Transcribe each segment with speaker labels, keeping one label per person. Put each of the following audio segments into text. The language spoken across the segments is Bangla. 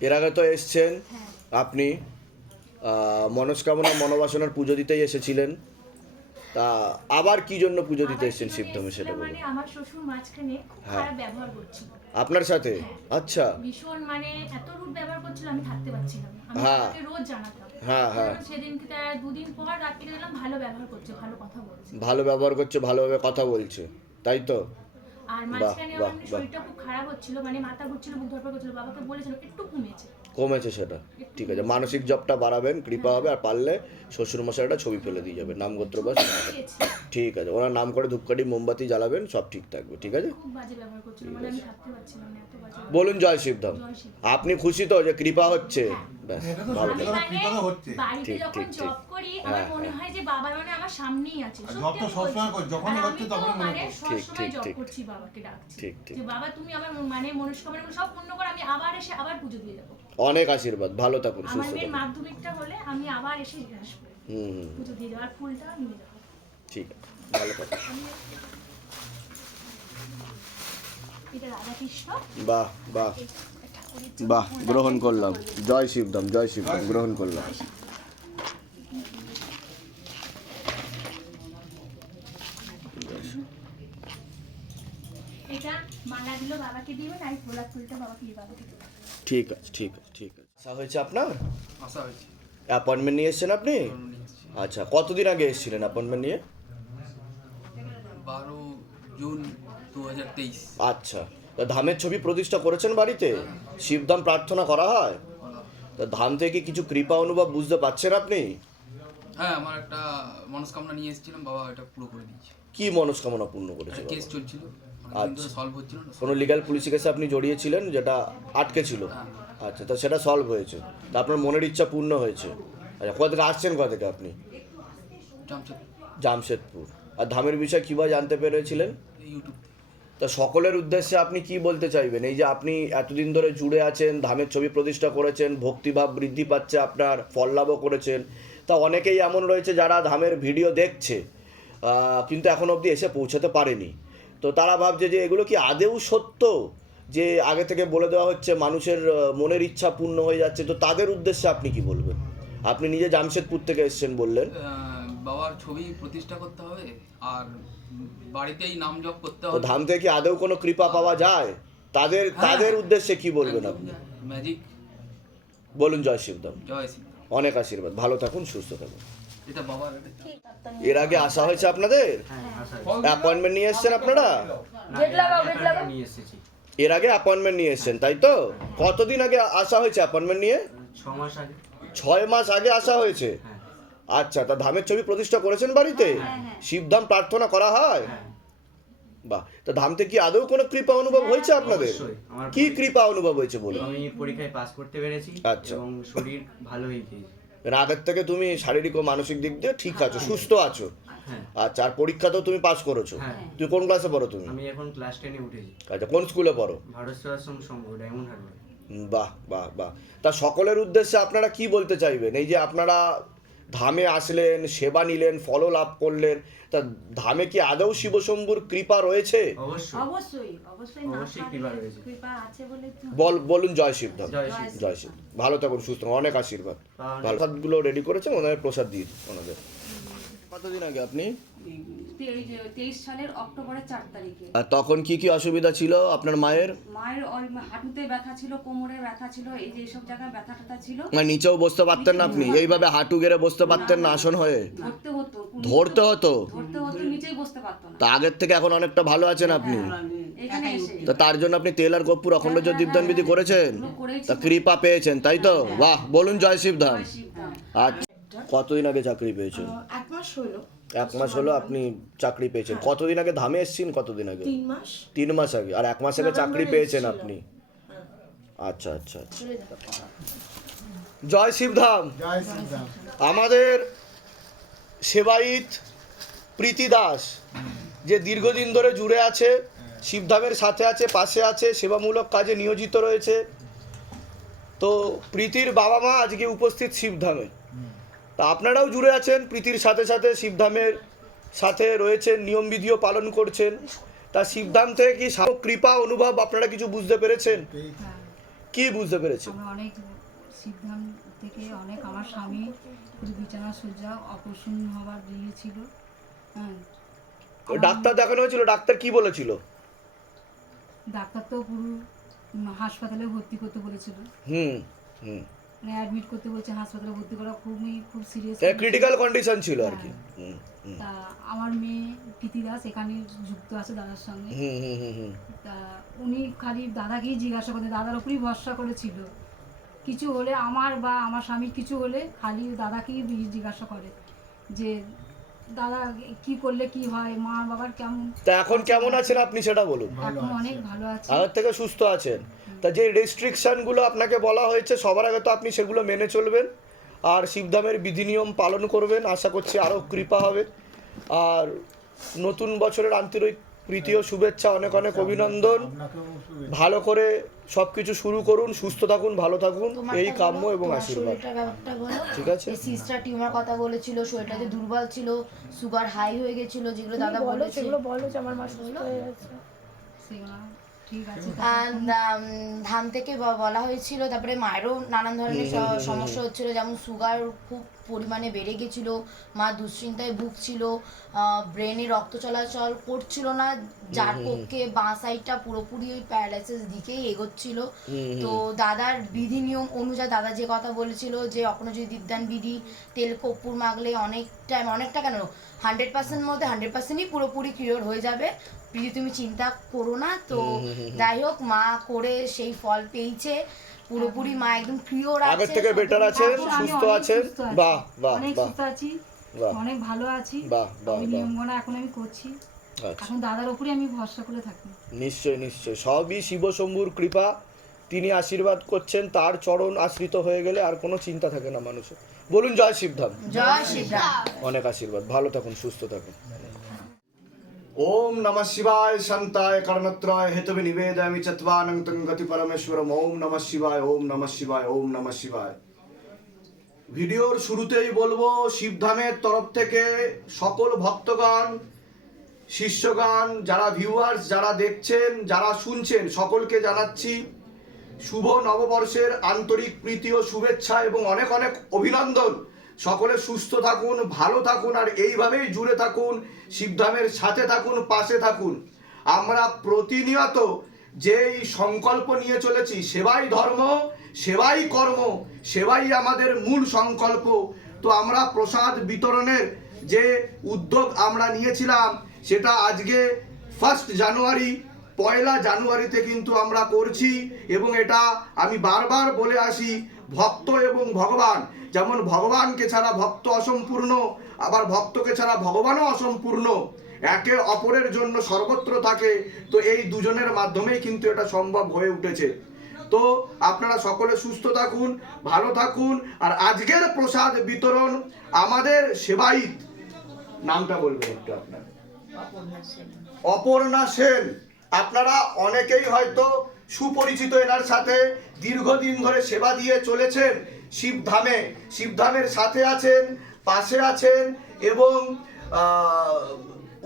Speaker 1: এর আগে তো এসছেন
Speaker 2: হ্যাঁ।
Speaker 1: আপনি মনস্কামনা মনোবাসনার পুজো দিতেই এসেছিলেন। তা আবার কি জন্য পুজো দিতে এসেছেন শিবধামে সেটা বলুন।
Speaker 3: মানে আমার শ্বশুর মাঝখানে খুব
Speaker 1: হ্যাঁ।
Speaker 3: খারাপ ব্যবহার করছিল।
Speaker 1: আপনার সাথে? আচ্ছা।
Speaker 3: ভীষণ মানে এত রূপ ব্যবহার করছিল আমি থাকতে পারছিলাম না। আমি
Speaker 1: হ্যাঁ।
Speaker 3: তাকে রোজ জানাতাম।
Speaker 1: হ্যাঁ, হ্যাঁ।
Speaker 3: কারণ সেদিনকে তার দুদিন পর রাত্রে গেলাম ভালো ব্যবহার করছে ভালো কথা বলছে।
Speaker 1: ভালো ব্যবহার করছে ভালোভাবে কথা বলছে। তাই তো?
Speaker 3: আর মাঝখানে আমার শরীরটা খুব খারাপ হচ্ছিল মানে মাথা ঘুরছিল বুক ধরপড় করছিল বাবাকে বলেছিল একটু কমেছে
Speaker 1: কমেছে সেটা ঠিক আছে মানসিক জবটা বাড়াবেন কৃপা হবে আর পারলে শ্বশুর মশাইটা ছবি ফেলে দিয়ে যাবেন নাম গোত্র বাস
Speaker 3: দিয়েছি
Speaker 1: ঠিক আছে ওনার নাম করে ধূপকাঠি মোমবাতি জ্বালাবেন সব ঠিক থাকবে ঠিক আছে
Speaker 3: খুব বাজে ব্যবহার করছিল মানে আমি থাকতে পারছিলাম না এত বাজে ব্যবহার।
Speaker 1: বলুন জয় শিবধাম। আপনি খুশি তো যে কৃপা হচ্ছে ব্যাস ভালো
Speaker 3: আমি
Speaker 1: কথা।
Speaker 3: মানে
Speaker 4: কৃপাটা হচ্ছে।
Speaker 3: বাড়িতে
Speaker 1: ঠিক,
Speaker 3: যখন
Speaker 1: ঠিক, ঠিক।
Speaker 3: জব করি আমার
Speaker 1: হ্যাঁ,
Speaker 3: মনে হয় মানে
Speaker 4: মনে
Speaker 3: মানে।
Speaker 1: ঠিক, ঠিক, ঠিক।
Speaker 3: করছি বাবাকে ডাকছি
Speaker 1: ঠিক, ঠিক।
Speaker 3: যে বাবা তুমি আমার মানে মনস্কামনা সব পূর্ণ করে আমি আবার এসে আবার পুজো দিয়ে যাব
Speaker 1: অনেক আশীর্বাদ ভালো থাকুন সুস্থ থাকুন।
Speaker 3: মাধ্যমিকটা হলে আমি আবার এসে আসব।
Speaker 1: হুম হুম।
Speaker 3: পুজো দিয়ে আর ফুলটা নিয়ে যাব।
Speaker 1: ঠিক আছে ভালো থাকুন।
Speaker 3: এটা রাধাকৃষ্ণ।
Speaker 1: বাহ বাহ। বাহ গ্রহণ করলাম। জয় শিবধাম জয় শিবধাম গ্রহণ করলাম।
Speaker 3: এটা মালাগুলো বাবাকে দিবেন আর গোলাপ ফুলটা বাবাকে দিয়ে বাবাকে দেবেন
Speaker 1: ঠিক আছে ঠিক আছে ঠিক আছে। আশা হয়েছে আপনার?
Speaker 5: আসা হয়েছে।
Speaker 1: অ্যাপয়েন্টমেন্ট নিয়ে এসেছেন আপনি? আচ্ছা কতদিন আগে এসেছিলেন অ্যাপয়েন্টমেন্ট নিয়ে?
Speaker 5: বারো জুন দু হাজার তেইশ।
Speaker 1: আচ্ছা তা ধামের ছবি প্রতিষ্ঠা করেছেন বাড়িতে? শিবধাম প্রার্থনা করা হয়? তা ধাম থেকে কিছু কৃপা অনুভব বুঝতে পারছেন আপনি?
Speaker 5: হ্যাঁ আমার একটা মনস্কামনা নিয়ে এসেছিলাম বাবা এটা পুরো করে দিয়েছে।
Speaker 1: কি মনস্কামনা পূর্ণ করেছে
Speaker 5: কেস চলছিল।
Speaker 1: আচ্ছা। কোনো লিগ্যাল পুলিশি কেসে আপনি জড়িয়েছিলেন যেটা আটকে ছিল? আচ্ছা তা সেটা সলভ হয়েছে। তা আপনার মনের ইচ্ছা পূর্ণ হয়েছে। আচ্ছা কোথা থেকে আসছেন কোথা থেকে আপনি? জামশেদপুর। আর ধামের বিষয়ে কীভাবে জানতে পেরেছিলেন? তা। সকলের উদ্দেশ্যে আপনি কি বলতে চাইবেন? এই যে আপনি এতদিন ধরে জুড়ে আছেন ধামের ছবি প্রতিষ্ঠা করেছেন ভক্তিভাব বৃদ্ধি পাচ্ছে আপনার ফল লাভও করেছেন। তা অনেকেই এমন রয়েছে যারা ধামের ভিডিও দেখছে কিন্তু এখন অবধি এসে পৌঁছাতে পারেনি। তো তারা ভাবছে যে এগুলো কি আদেও সত্য? যে আগে থেকে বলে দেওয়া হচ্ছে মানুষের মনের ইচ্ছা পূর্ণ হয়ে যাচ্ছে। তো তাদের উদ্দেশ্যে আপনি কি বলবেন? আপনি নিজে জামশেদপুর থেকে এসেছেন বললেন।
Speaker 5: বাবার ছবি প্রতিষ্ঠা করতে হবে আর বাড়িতেই নাম জপ করতে হবে।
Speaker 1: ধাম থেকে কি আদেও কোনো কৃপা পাওয়া যায়? তাদের তাদের উদ্দেশ্যে কি বলবেন আপনি?
Speaker 5: ম্যাজিক।
Speaker 1: বলুন জয় শিবধাম
Speaker 5: জয়
Speaker 1: অনেক আশীর্বাদ। ভালো থাকুন সুস্থ থাকুন। এর আগে আসা হয়েছে আপনাদের? অ্যাপয়েন্টমেন্ট নিয়ে এসেছেন আপনারা? এর আগে অ্যাপয়েন্টমেন্ট নিয়ে এসেছেন তাই তো? কতদিন আগে আসা হয়েছে অ্যাপয়েন্টমেন্ট নিয়ে?
Speaker 6: ছ মাস আগে।
Speaker 1: ছয় মাস আগে আসা হয়েছে?
Speaker 6: হ্যাঁ।
Speaker 1: আচ্ছা তা ধামের ছবি প্রতিষ্ঠা করেছেন বাড়িতে? শিবধাম প্রার্থনা করা হয়?
Speaker 6: হ্যাঁ।
Speaker 1: বাহ তা ধাম থেকে কি আদৌ কোনো কৃপা অনুভব হয়েছে আপনাদের? কি কৃপা অনুভব হয়েছে বলুন?
Speaker 6: আমি পরীক্ষায় পাস করতে পেরেছি
Speaker 1: আচ্ছা।
Speaker 6: এবং শরীর ভালো হয়ে গিয়েছে।
Speaker 1: আগের থেকে তুমি শারীরিক ও মানসিক দিক দিয়ে ঠিক আছো সুস্থ আছো।
Speaker 6: হ্যাঁ।
Speaker 1: আচ্ছা আর পরীক্ষাতেও তুমি পাস করেছ।
Speaker 6: তুমি
Speaker 1: তুই কোন ক্লাসে পড়ো তুমি?
Speaker 6: আমি এখন ক্লাস টেনে উঠেছি।
Speaker 1: আচ্ছা কোন স্কুলে পড়ো?
Speaker 6: ভারত সেবাশ্রম সংঘ ডায়মন্ড হারবার।
Speaker 1: বাহ বাহ বাহ। তা সকলের উদ্দেশ্যে আপনারা কি বলতে চাইবেন? এই যে আপনারা ধামে আসলেন সেবা নিলেন ফল লাভ করলেন। তা ধামে কি আদৌ শিবশম্ভুর কৃপা রয়েছে?
Speaker 3: বলে
Speaker 1: বলুন জয় শিবধাম
Speaker 6: জয় শিব
Speaker 1: জয় শিব ভালো থাকুন সুস্থ থাকুন, অনেক আশীর্বাদ। ভালো প্রসাদগুলো রেডি করেছেন ওনাদের প্রসাদ দিয়ে ওনাদের। কতদিন আগে আপনি?
Speaker 7: তেইশ সালের অক্টোবরের চার তারিখে।
Speaker 1: আর তখন কি কি অসুবিধা ছিল আপনার মায়ের?
Speaker 7: মায়ের ওই হাঁটুতে ব্যথা ছিল কোমরে ব্যথা ছিল এই যে সব জায়গায় ব্যথা ট্যাথা ছিল।
Speaker 1: মানে নিচেও বসতে পারতেন না আপনি? এইভাবে হাঁটু গেড়ে বসতে পারতেন না আসন হয়ে?
Speaker 7: ধরতে হতো
Speaker 1: ধরতে হতো
Speaker 7: ধরতে হতো? নিচেই বসতে পারতো না।
Speaker 1: তা আগের থেকে এখন অনেকটা ভালো আছেন আপনি?
Speaker 7: এখানে এসে।
Speaker 1: তা তার জন্য আপনি তেল আর কর্পূর অখণ্ড জ্যোত দীপদান বিধি করেছেন? তা কৃপা পেয়েছেন তাই তো? বাহ বলুন জয় শিবধাম। আচ্ছা কতদিন আগে চাকরি পেয়েছেন?
Speaker 2: এক মাস হলো।
Speaker 1: এক মাস হলো আপনি চাকরি পেয়েছেন। কতদিন আগে ধামে এসেছেন? কতদিন আগে?
Speaker 2: তিন মাস।
Speaker 1: তিন মাস আগে। আর এক মাস আগে চাকরি পেয়েছেন আপনি? আচ্ছা আচ্ছা আচ্ছা। জয় শিবধাম। আমাদের সেবায়িত প্রীতি দাস যে দীর্ঘদিন ধরে জুড়ে আছে শিবধামের সাথে আছে পাশে আছে সেবামূলক কাজে নিয়োজিত রয়েছে। তো প্রীতির বাবা মা আজকে উপস্থিত শিবধামে। তা আপনারাও জুড়ে আছেন প্রীতির সাথে সাথে শিবধামের সাথে রয়েছেন নিয়মবিধিও পালন করছেন। তা শিবধাম থেকে কি কৃপা অনুভব আপনারা কিছু বুঝতে পেরেছেন? কি বুঝতে পেরেছেন?
Speaker 2: অনেক সিদ্ধান্ত থেকে অনেক আমার স্বামী বিছানা সজ্জা অপারেশন হবার ইয়ে ছিল। হ্যাঁ।
Speaker 1: ডাক্তার দেখানো হয়েছিল ডাক্তার কি বলেছিল?
Speaker 2: ডাক্তার তো পুরো হাসপাতালে ভর্তি করতে বলেছিল।
Speaker 1: হুম হুম।
Speaker 2: অ্যাডমিট করতে বলছে হাসপাতালে ভর্তি করা খুবই খুব সিরিয়াস
Speaker 1: ক্রিটিক্যাল কন্ডিশন ছিল আর কি। হুম
Speaker 2: তা আমার মেয়ে প্রীতি দাস এখানে যুক্ত আছে দাদার সঙ্গে। তা উনি খালি দাদাকেই জিজ্ঞাসা করতেন দাদার উপরই ভরসা করেছিল। কিছু হলে আমার বা আমার স্বামীর কিছু হলে খালি দাদাকেই জিজ্ঞাসা করে যে দাদা কি করলে কি হয়? মা বাবার কেমন?
Speaker 1: তা এখন কেমন আছেন আপনি সেটা বলুন।
Speaker 2: এখন অনেক ভালো আছে।
Speaker 1: আগের থেকে সুস্থ আছেন। তা যে রেস্ট্রিকশনগুলো আপনাকে বলা হয়েছে সবার আগে তো আপনি সেগুলো মেনে চলবেন। আর শিবধামের বিধি নিয়ম পালন করবেন। আশা করছি আরও কৃপা হবে। আর নতুন বছরের আন্তরিক প্রীতি ও শুভেচ্ছা অনেক অনেক অভিনন্দন। ভালো করে সব কিছু শুরু করুন সুস্থ থাকুন ভালো থাকুন। এই কাম্য এবং আশীর্বাদ। ঠিক আছে?
Speaker 4: সিস্টার টিউমার কথা বলেছিল শরীরটা যে দুর্বল ছিল সুগার হাই হয়ে গেছিল যেগুলো দাদা বলেছিল
Speaker 2: সেগুলো মা সুস্থ
Speaker 4: হয়ে উম, ধাম থেকে বলা হয়েছিল তারপরে মায়েরও নানান ধরনের সমস্যা হচ্ছিল যেমন সুগার খুব পরিমাণে বেড়ে গেছিল মা দুশ্চিন্তায় ভুগছিল ব্রেনে রক্ত চলাচল করছিল না যার পক্ষে বাঁ সাইডটা পুরোপুরি ওই প্যারালাইসিস দিকেই এগোচ্ছিল। তো দাদার বিধি নিয়ম অনুযায়ী দাদা যে কথা বলেছিল যে অপনজয় দিদ্যান বিধি তেল কর্পূর মাগলে অনেকটা অনেকটা কেন? হান্ড্রেড পার্সেন্ট মধ্যে হান্ড্রেড পার্সেন্টই পুরোপুরি কিওর হয়ে যাবে। প্রিয় তুমি চিন্তা করো না তো যাই হোক মা করে সেই ফল পেয়েছে। পুরোপুরি মা একদম কিওর আছে।
Speaker 1: আগের থেকে বেটার
Speaker 2: আমি
Speaker 1: সুস্থ
Speaker 2: আছি।
Speaker 1: বাহ বাহ
Speaker 2: অনেক সুস্থ আছি অনেক ভালো আছি।
Speaker 1: বাহ বাহ বাহ।
Speaker 2: নিয়মগুলো এখন আমি করছি।
Speaker 1: আচ্ছা।
Speaker 2: এখন দাদার উপরে আমি ভরসা করে থাকি
Speaker 1: নিশ্চয় নিশ্চয় সবই শিবশম্ভুর কৃপা। তিনি আশীর্বাদ করছেন তার চরণ আশ্রিত হয়ে গেলে আর কোনো চিন্তা থাকে না মানুষের। বলুন জয় শিবধাম।
Speaker 4: জয় শিবরাম
Speaker 1: অনেক আশীর্বাদ। ভালো থাকুন সুস্থ থাকুন। ওম নমঃ শিবায় শান্তায় কর্ণত্রয় হেতবে নিবেদয়ামি চত্বানং গতি পরমেশ্বরম ওম নমঃ শিবায় ওম নমঃ শিবায় ওম নমঃ ভিডিওর শুরুতেই বলব, শিবধামের তরফ থেকে সকল ভক্তগণ, শিষ্যগণ, যারা ভিউয়ার্স যারা দেখছেন, যারা শুনছেন, সকলকে জানাচ্ছি শুভ নববর্ষের আন্তরিক প্রীতি ও শুভেচ্ছা এবং অনেক অনেক অভিনন্দন। সকলে সুস্থ থাকুন, ভালো থাকুন, আর এইভাবেই জুড়ে থাকুন, শিবধামের সাথে থাকুন, পাশে থাকুন। আমরা প্রতিনিয়ত যেই সংকল্প নিয়ে চলেছি, সেবাই ধর্ম, সেবাই কর্ম, সেবাই আমাদের মূল সংকল্প। তো আমরা প্রসাদ বিতরণের যে উদ্যোগ আমরা নিয়েছিলাম, সেটা আজকে ফার্স্ট জানুয়ারি পয়লা জানুয়ারিতে কিন্তু আমরা করছি, এবং এটা আমি বারবার বলে আসি ভক্ত এবং ভগবান। যেমন ভগবানকে ছাড়া ভক্ত অসম্পূর্ণ আবার ভক্তকে ছাড়া ভগবানও অসম্পূর্ণ। একে অপরের জন্য সর্বত্র থাকে। তো এই দুজনের মাধ্যমেই কিন্তু এটা সম্ভব হয়ে উঠেছে। তো আপনারা সকলে সুস্থ থাকুন ভালো থাকুন আর আজকের প্রসাদ বিতরণ আমাদের সেবাইত নামটা বলবেন একটু আপনার। অপর্ণা সেন। আপনারা অনেকেই হয়তো সুপরিচিত এনার সাথে দীর্ঘদিন ধরে সেবা দিয়ে চলেছেন শিবধামে। শিবধামের সাথে আছেন, পাশে আছেন এবং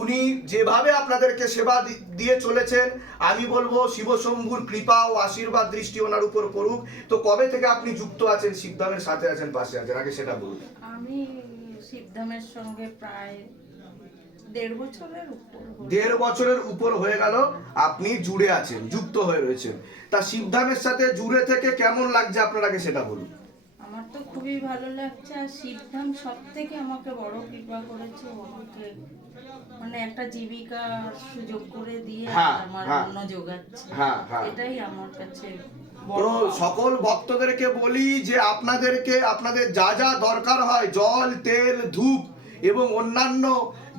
Speaker 1: উনি যেভাবে আপনাদেরকে সেবা দিয়ে চলেছেন, আমি বলব শিবশম্ভুর কৃপা ও আশীর্বাদ দৃষ্টি ওনার উপর পড়ুক। তো কবে থেকে আপনি যুক্ত আছেন, শিবধামের সাথে আছেন, পাশে আছেন? আগে সেটা বলুন।
Speaker 8: আমি শিবধামের সঙ্গে প্রায় দেড় বছরের উপর
Speaker 1: হয়ে গেল আপনি জুড়ে আছেন যুক্ত হয়ে রয়েছেন তা শিবধামের সাথে জুড়ে থেকে কেমন লাগছে আপনার আগে সেটা বলুন
Speaker 8: আমার তো খুবই ভালো লাগছে আর শিবধাম সব থেকে আমাকে বড় কৃপা করেছে আমাকে মানে একটা জীবিকার সুযোগ করে দিয়ে
Speaker 1: হ্যাঁ,
Speaker 8: আমার
Speaker 1: হ্যাঁ।
Speaker 8: অন্ন যোগাচ্ছে
Speaker 1: হ্যাঁ।
Speaker 8: এটাই আমার কাছে
Speaker 1: তো সকল ভক্তদেরকে বলি যে আপনাদেরকে আপনাদের যা যা দরকার হয় জল তেল ধূপ এবং অন্যান্য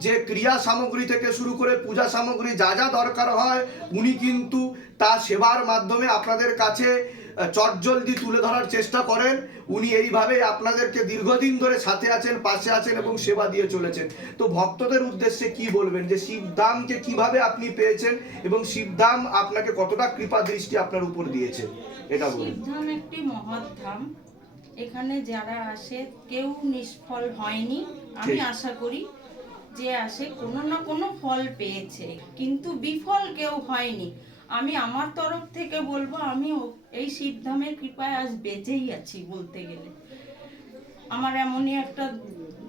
Speaker 1: যে ক্রিয়া সামগ্রী থেকে শুরু করে পূজা সামগ্রী যা যা দরকার হয় উনি কিন্তু তা সেবার মাধ্যমে আপনাদের কাছে চটজলদি তুলে ধরার চেষ্টা করেন। উনি এইভাবে আপনাদেরকে দীর্ঘদিন ধরে সাথে আছেন পাশে আছেন এবং সেবা দিয়ে চলেছেন। তো ভক্তদের উদ্দেশ্যে কি বলবেন যে শিবধামকে কীভাবে আপনি পেয়েছেন এবং শিবধাম আপনাকে কতটা কৃপা দৃষ্টি আপনার উপর দিয়েছে? এটা বলুন।
Speaker 8: শিবধাম একটি মহৎ ধাম। এখানে যারা আসে কেউ নিষ্ফল হয়নি আমি আশা করি। যে আসে কোনো না কোনো ফল পেয়েছে কিন্তু বিফল কেউ হয়নি। আমি আমার তরফ থেকে বলব আমি এই শিবধামের কৃপায় আজ বেঁচেই আছি বলতে গেলে। আমার এমনই একটা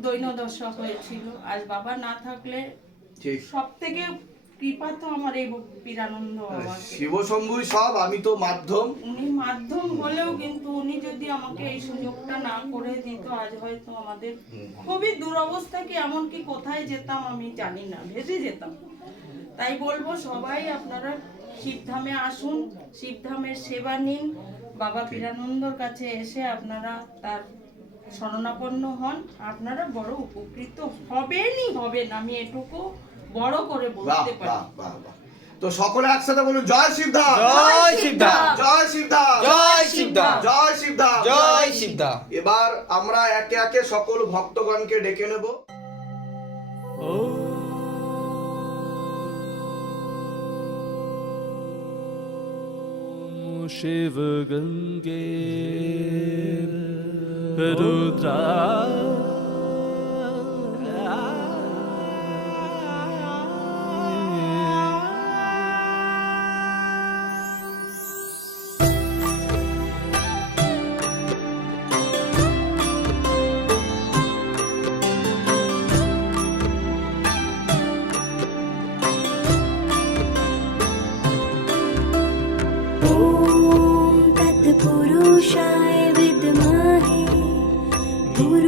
Speaker 8: দৈনদশা হয়েছিল আজ বাবা না থাকলে সব থেকে কৃপা তো আমার এই পীরানন্দ বাবাকে
Speaker 1: শিবশম্ভুই সব আমি তো মাধ্যম।
Speaker 8: উনি মাধ্যম হলেও কিন্তু উনি যদি আমাকে এই সুযোগটা না করে দিত আজ হয়তো আমাদের খুবই দুরবস্থা কি এমনকি কোথায় যেতাম আমি জানি না ভেসে যেতাম। তাই বলব সবাই আপনারা শিবধামে আসুন শিবধামের সেবা নিন। বাবা পীরানন্দর কাছে এসে আপনারা তার শরণাপন্ন হন। আপনারা বড় উপকৃত হবেনই হবেন আমি এটুকু বড় করে বলতে পারি।
Speaker 1: তো সকলে একসাথে বলুন জয় শিবদা
Speaker 9: জয় শিবদা
Speaker 1: জয় শিবদা
Speaker 9: জয় শিবদা
Speaker 1: জয় শিবদা
Speaker 9: জয় শিবদা
Speaker 1: এবার আমরা একে একে সকল ভক্তগণকে ডেকে নেব।
Speaker 10: ও। Shiva Gange Rudra Put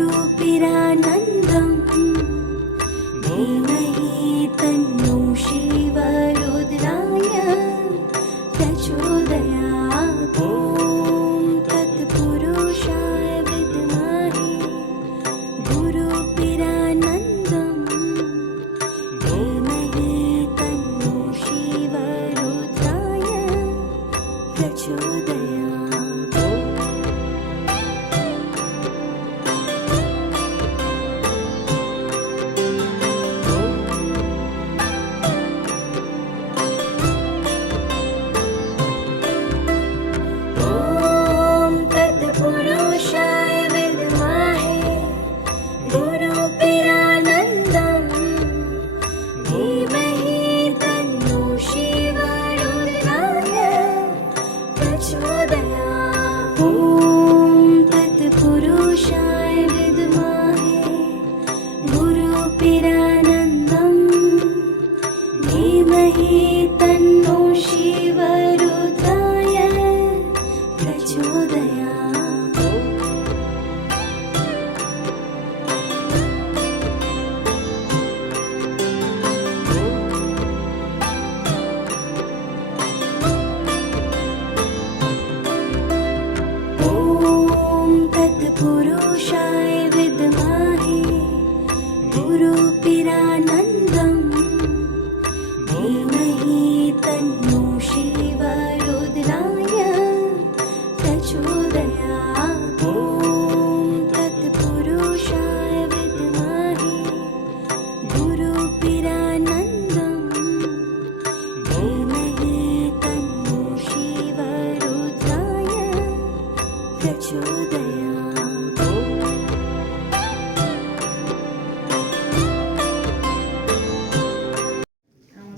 Speaker 10: pirâmide.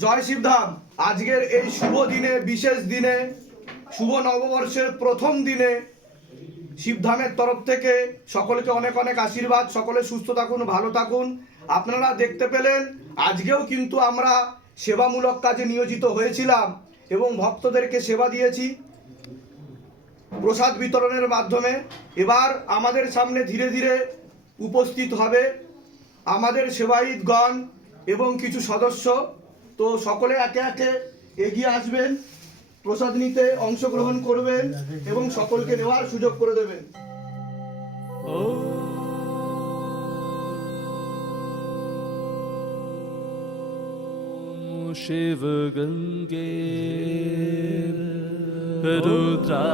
Speaker 1: জয় শিবধাম। আজকের এই শুভ দিনে, বিশেষ দিনে, শুভ নববর্ষের প্রথম দিনে শিবধামের তরফ থেকে সকলকে অনেক অনেক আশীর্বাদ। সকলে সুস্থ থাকুন, ভালো থাকুন। আপনারা দেখতে পেলেন, আজকেও কিন্তু আমরা সেবামূলক কাজে নিয়োজিত হয়েছিলাম এবং ভক্তদেরকে সেবা দিয়েছি প্রসাদ বিতরণের মাধ্যমে। এবার আমাদের সামনে ধীরে ধীরে উপস্থিত হবে আমাদের সেবায়িতগণ এবং কিছু সদস্য। তো সকলে একে একে এগিয়ে আসবেন, প্রসাদ নিতে অংশগ্রহণ করবেন এবং সকলকে নেওয়ার সুযোগ করে দেবেন।
Speaker 10: শিব গঙ্গে রুদ্রা